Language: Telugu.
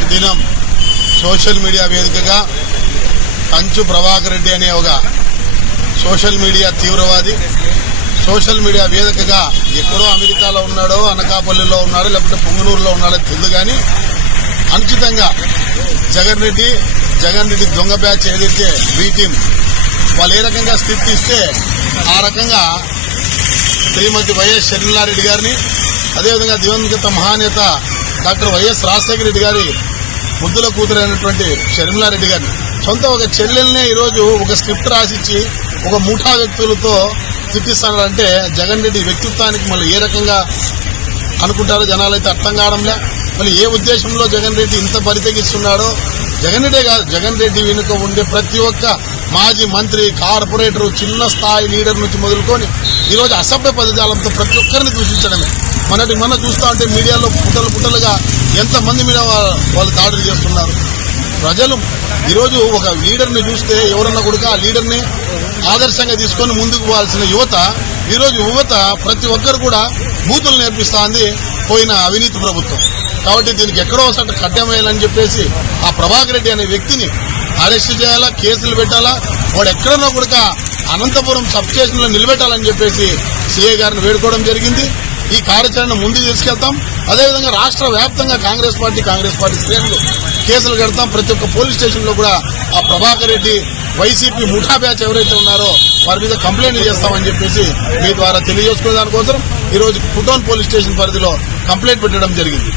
నిన్నటి దినం సోషల్ మీడియా వేదికగా కంచు ప్రభాకర్ రెడ్డి అనే ఒక సోషల్ మీడియా తీవ్రవాది సోషల్ మీడియా వేదికగా ఎక్కడో అమెరికాలో ఉన్నాడో అనకాపల్లిలో ఉన్నాడో లేకపోతే పొంగనూరులో ఉన్నాడో తెలియదు కానీ అనుచితంగా జగన్ రెడ్డి దొంగ బ్యాచ్ ఏదైతే బి టీం వాళ్ళు ఏ రకంగా స్థితి ఇస్తే ఆ రకంగా శ్రీమతి వైఎస్ షర్మిలారెడ్డి గారిని అదేవిధంగా దివంగత మహానేత డాక్టర్ వైఎస్ రాజశేఖర రెడ్డి గారి ముద్దుల కూతురైనటువంటి షర్మిలారెడ్డి గారిని సొంత ఒక చెల్లెల్నే ఈరోజు ఒక స్క్రిప్ట్ రాసిచ్చి ఒక ముఠా వ్యక్తులతో తిట్టిస్తున్నారంటే జగన్ రెడ్డి వ్యక్తిత్వానికి మళ్ళీ ఏ రకంగా అనుకుంటారో జనాలైతే అర్థం కావడంలే. మళ్ళీ ఏ ఉద్దేశంలో జగన్ రెడ్డి ఇంత పరితెగిస్తున్నాడో జగన్ రెడ్డే కాదు, జగన్ రెడ్డి వెనుక ఉండే ప్రతి ఒక్క మాజీ మంత్రి, కార్పొరేటర్, చిన్న స్థాయి లీడర్ నుంచి మొదలుకొని ఈరోజు అసభ్య పదజాలంతో ప్రతి ఒక్కరిని దూషించడమే. మొన్న చూస్తా ఉంటే మీడియాలో పుట్టలుగా ఎంతమంది మీద వాళ్ళు దాడులు చేస్తున్నారు. ప్రజలు ఈరోజు ఒక లీడర్ని చూస్తే ఎవరన్నా కూడా ఆ లీడర్ని ఆదర్శంగా తీసుకొని ముందుకు పోవాల్సిన యువత ప్రతి ఒక్కరు కూడా బూతులు నేర్పిస్తోంది పోయిన అవినీతి ప్రభుత్వం. కాబట్టి దీనికి ఎక్కడో ఒకసారి కట్టం వేయాలని చెప్పేసి ఆ ప్రభాకర్ రెడ్డి అనే వ్యక్తిని అరెస్ట్ చేయాలా, కేసులు పెట్టాలా, వాడు ఎక్కడన్నా కూడా అనంతపురం సబ్ స్టేషన్లో నిలబెట్టాలని చెప్పేసి సీఏ గారిని వేడుకోవడం జరిగింది. ఈ కార్యాచరణ ముందుకు తీసుకెళ్తాం. అదేవిధంగా రాష్ట్ర వ్యాప్తంగా కాంగ్రెస్ పార్టీ శ్రేణులు కేసులు కడతాం. ప్రతి ఒక్క పోలీస్ స్టేషన్ లో కూడా ఆ ప్రభాకర్ రెడ్డి వైసీపీ ముఠా బ్యాచ్ ఎవరైతే ఉన్నారో వారి మీద కంప్లైంట్ చేస్తామని చెప్పేసి మీ ద్వారా తెలియజేసుకునే దానికోసం ఈరోజు కుటోన్ పోలీస్ స్టేషన్ పరిధిలో కంప్లైంట్ పెట్టడం జరిగింది.